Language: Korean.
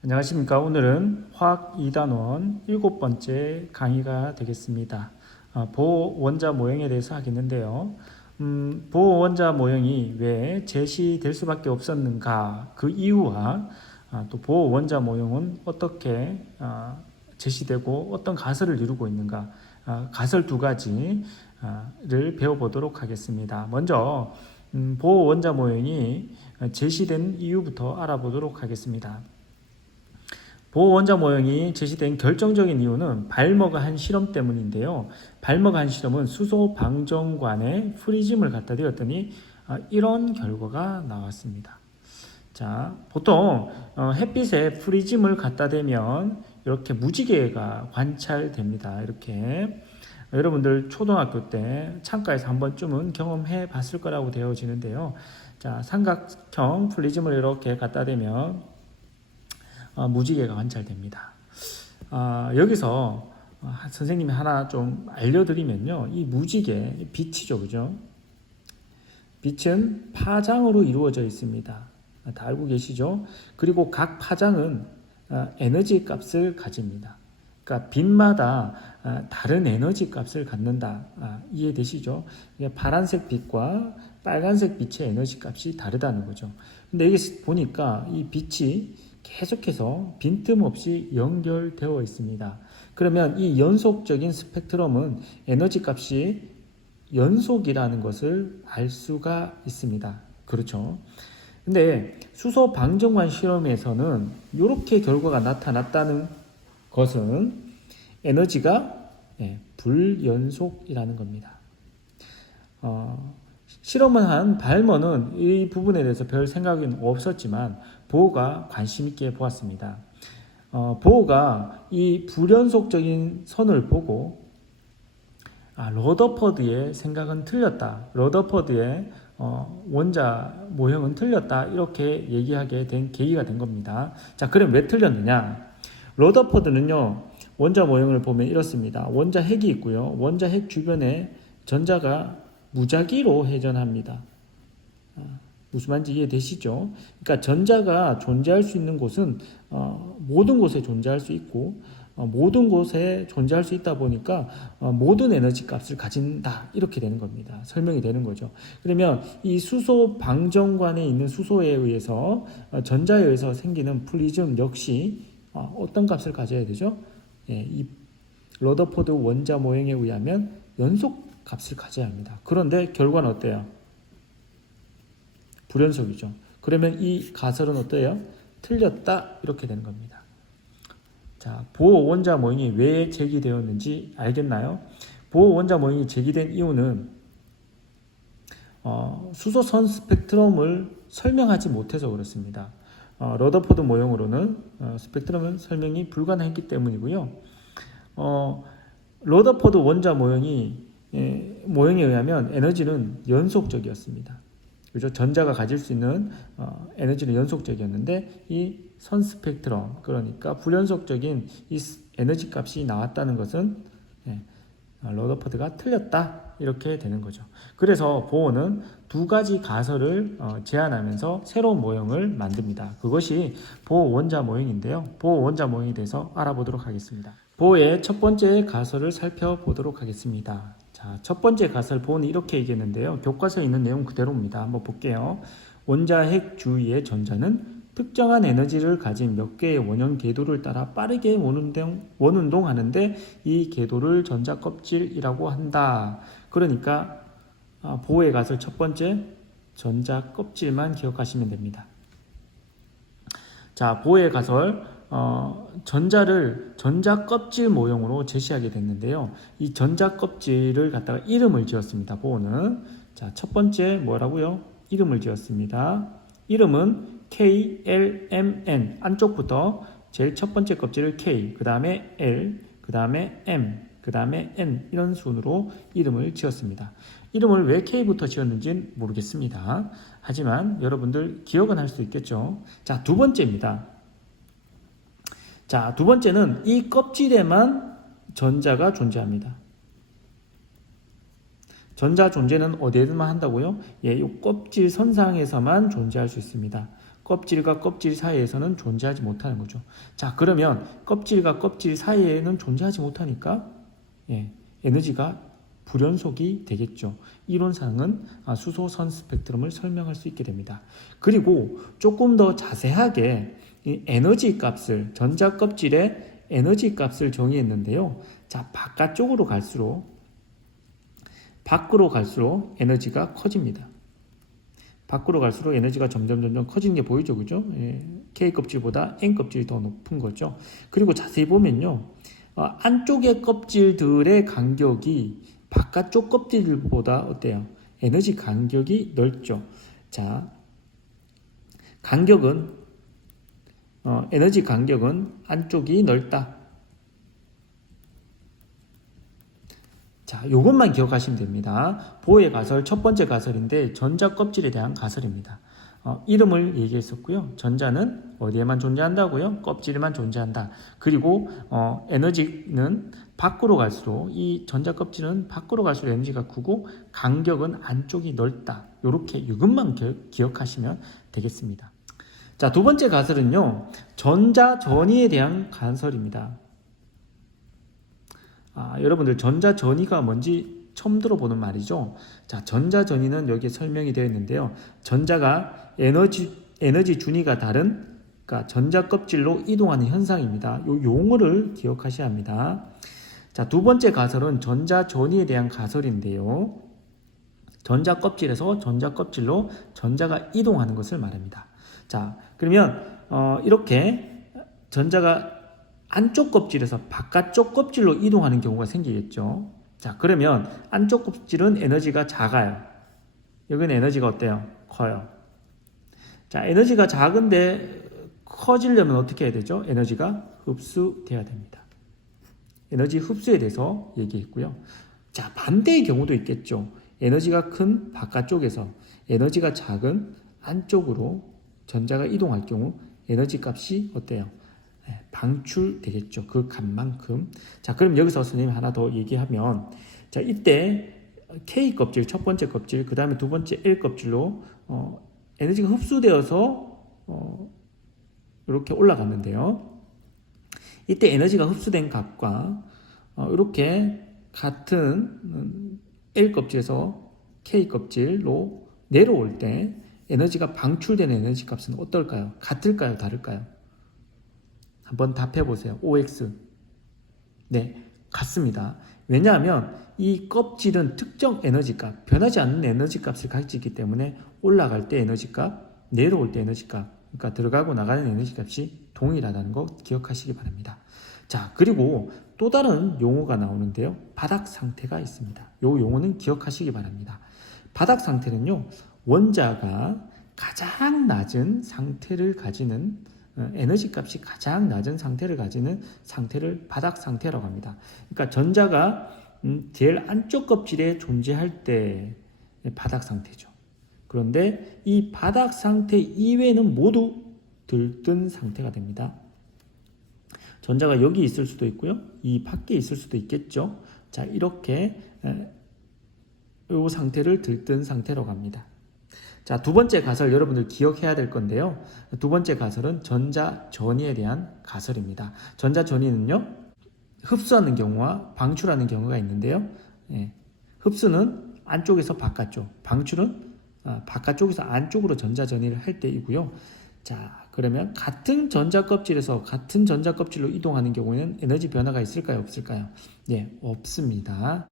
안녕하십니까. 오늘은 화학 2단원 7번째 강의가 되겠습니다. 보원자 모형에 대해서 하겠는데요. 보원자 모형이 왜 제시될 수밖에 없었는가, 그 이유와 또 보원자 모형은 어떻게 제시되고 어떤 가설을 이루고 있는가, 가설 두 가지를 배워보도록 하겠습니다. 먼저 보원자 모형이 제시된 이유부터 알아보도록 하겠습니다. 보원자 모형이 제시된 결정적인 이유는 발머가 한 실험 때문인데요. 발머가 한 실험은 수소 방정관에 프리즘을 갖다 대었더니 이런 결과가 나왔습니다. 자, 보통 햇빛에 프리즘을 갖다 대면 이렇게 무지개가 관찰됩니다. 이렇게 여러분들 초등학교 때 창가에서 한 번쯤은 경험해 봤을 거라고 되어지는데요. 자, 삼각형 프리즘을 이렇게 갖다 대면 무지개가 관찰됩니다. 여기서 선생님이 하나 좀 알려드리면요. 이 무지개, 빛이죠. 그죠? 빛은 파장으로 이루어져 있습니다. 다 알고 계시죠? 그리고 각 파장은 에너지 값을 가집니다. 그러니까 빛마다 다른 에너지 값을 갖는다. 이해되시죠? 파란색 빛과 빨간색 빛의 에너지 값이 다르다는 거죠. 근데 여기 보니까 이 빛이 계속해서 빈틈없이 연결되어 있습니다. 그러면 이 연속적인 스펙트럼은 에너지 값이 연속이라는 것을 알 수가 있습니다. 그렇죠? 근데 수소 방정관 실험에서는 이렇게 결과가 나타났다는 것은 에너지가 불연속이라는 겁니다. 실험을 한 발머는 이 부분에 대해서 별 생각은 없었지만 보호가 관심 있게 보았습니다. 보호가 이 불연속적인 선을 보고 러더퍼드의 생각은 틀렸다. 러더퍼드의 원자 모형은 틀렸다. 이렇게 얘기하게 된 계기가 된 겁니다. 자, 그럼 왜 틀렸느냐? 러더퍼드는요, 원자 모형을 보면 이렇습니다. 원자 핵이 있고요. 원자 핵 주변에 전자가 무작위로 회전합니다. 무슨 말인지 이해되시죠? 그러니까 전자가 존재할 수 있는 곳은 모든 곳에 존재할 수 있고 모든 곳에 존재할 수 있다 보니까 모든 에너지 값을 가진다, 이렇게 되는 겁니다. 설명이 되는 거죠. 그러면 이 수소 방정관에 있는 수소에 의해서 전자에 의해서 생기는 프리즘 역시 어떤 값을 가져야 되죠? 이 러더포드 원자 모형에 의하면 연속 값을 가져야 합니다. 그런데 결과는 어때요? 불연속이죠. 그러면 이 가설은 어때요? 틀렸다, 이렇게 되는 겁니다. 자, 보호 원자 모형이 왜 제기되었는지 알겠나요? 보호 원자 모형이 제기된 이유는 수소선 스펙트럼을 설명하지 못해서 그렇습니다. 러더포드 모형으로는 스펙트럼은 설명이 불가능했기 때문이고요. 러더포드 원자 모형에 의하면 에너지는 연속적이었습니다. 그죠? 전자가 가질 수 있는 에너지는 연속적이었는데 이 선 스펙트럼, 그러니까 불연속적인 이 에너지 값이 나왔다는 것은 러더퍼드가 틀렸다, 이렇게 되는 거죠. 그래서 보호는 두 가지 가설을 제안하면서 새로운 모형을 만듭니다. 그것이 보호 원자 모형인데요. 보호 원자 모형에 대해서 알아보도록 하겠습니다. 보호의 첫 번째 가설을 살펴보도록 하겠습니다. 자, 첫 번째 가설 보호는 이렇게 얘기했는데요. 교과서에 있는 내용 그대로입니다. 한번 볼게요. 원자 핵 주위의 전자는 특정한 에너지를 가진 몇 개의 원형 궤도를 따라 빠르게 원운동하는데 이 궤도를 전자 껍질이라고 한다. 그러니까 보호의 가설 첫 번째, 전자 껍질만 기억하시면 됩니다. 자, 보호의 가설 전자를 전자 껍질 모형으로 제시하게 됐는데요. 이 전자 껍질을 갖다가 이름을 지었습니다. 보호는 자, 첫 번째 뭐라고요? 이름을 지었습니다. 이름은 KLMN, 안쪽부터 제일 첫 번째 껍질을 K, 그 다음에 L, 그 다음에 M, 그 다음에 N, 이런 순으로 이름을 지었습니다. 이름을 왜 K부터 지었는지는 모르겠습니다. 하지만 여러분들 기억은 할 수 있겠죠. 자, 두 번째입니다. 자, 두 번째는 이 껍질에만 전자가 존재합니다. 전자 존재는 어디에만 한다고요? 이 껍질 선상에서만 존재할 수 있습니다. 껍질과 껍질 사이에서는 존재하지 못하는 거죠. 자, 그러면 껍질과 껍질 사이에는 존재하지 못하니까 에너지가 불연속이 되겠죠. 이론상은 수소선 스펙트럼을 설명할 수 있게 됩니다. 그리고 조금 더 자세하게 이 에너지 값을, 전자 껍질의 에너지 값을 정의했는데요. 자, 밖으로 갈수록 에너지가 커집니다. 밖으로 갈수록 에너지가 점점 커지는 게 보이죠, 그죠? K 껍질보다 N 껍질이 더 높은 거죠. 그리고 자세히 보면요, 안쪽의 껍질들의 간격이 바깥쪽 껍질보다 어때요? 에너지 간격이 넓죠. 자, 에너지 간격은 안쪽이 넓다. 자, 요것만 기억하시면 됩니다. 보의 가설, 첫 번째 가설인데 전자 껍질에 대한 가설입니다. 이름을 얘기했었고요. 전자는 어디에만 존재한다고요? 껍질에만 존재한다. 그리고 에너지는 밖으로 갈수록, 이 전자 껍질은 밖으로 갈수록 에너지가 크고 간격은 안쪽이 넓다. 이렇게 이것만 기억하시면 되겠습니다. 자, 두 번째 가설은요, 전자 전이에 대한 가설입니다. 여러분들 전자 전이가 뭔지 처음 들어보는 말이죠. 자, 전자 전이는 여기에 설명이 되어 있는데요. 전자가 에너지 준위가 다른, 그러니까 전자 껍질로 이동하는 현상입니다. 이 용어를 기억하셔야 합니다. 자, 두 번째 가설은 전자 전이에 대한 가설인데요. 전자 껍질에서 전자 껍질로 전자가 이동하는 것을 말합니다. 자, 그러면 이렇게 전자가 안쪽 껍질에서 바깥쪽 껍질로 이동하는 경우가 생기겠죠. 자, 그러면 안쪽 껍질은 에너지가 작아요. 여기는 에너지가 어때요? 커요. 자, 에너지가 작은데 커지려면 어떻게 해야 되죠? 에너지가 흡수돼야 됩니다. 에너지 흡수에 대해서 얘기했고요. 자, 반대의 경우도 있겠죠. 에너지가 큰 바깥쪽에서 에너지가 작은 안쪽으로 전자가 이동할 경우 에너지 값이 어때요? 방출되겠죠. 그 값만큼. 자, 그럼 여기서 선생님이 하나 더 얘기하면, 자, 이때 K 껍질, 첫 번째 껍질, 그 다음에 두 번째 L 껍질로 에너지가 흡수되어서 이렇게 올라갔는데요. 이때 에너지가 흡수된 값과 이렇게 같은 L 껍질에서 K 껍질로 내려올 때 에너지가 방출되는 에너지 값은 어떨까요? 같을까요? 다를까요? 한번 답해 보세요. OX. 네, 같습니다. 왜냐하면 이 껍질은 특정 에너지값, 변하지 않는 에너지값을 가지고 있기 때문에 올라갈 때 에너지값, 내려올 때 에너지값, 그러니까 들어가고 나가는 에너지값이 동일하다는 거 기억하시기 바랍니다. 자, 그리고 또 다른 용어가 나오는데요. 바닥 상태가 있습니다. 이 용어는 기억하시기 바랍니다. 바닥 상태는요, 원자가 가장 낮은 상태를 가지는, 에너지 값이 가장 낮은 상태를 가지는 상태를 바닥 상태라고 합니다. 그러니까 전자가 제일 안쪽 껍질에 존재할 때 바닥 상태죠. 그런데 이 바닥 상태 이외에는 모두 들뜬 상태가 됩니다. 전자가 여기 있을 수도 있고요. 이 밖에 있을 수도 있겠죠. 자, 이렇게 이 상태를 들뜬 상태라고 합니다. 자, 두 번째 가설 여러분들 기억해야 될 건데요. 두 번째 가설은 전자 전이에 대한 가설입니다. 전자 전이는요, 흡수하는 경우와 방출하는 경우가 있는데요. 흡수는 안쪽에서 바깥쪽, 방출은 바깥쪽에서 안쪽으로 전자 전이를 할 때이고요. 자, 그러면 같은 전자 껍질에서 같은 전자 껍질로 이동하는 경우에는 에너지 변화가 있을까요? 없을까요? 네, 없습니다.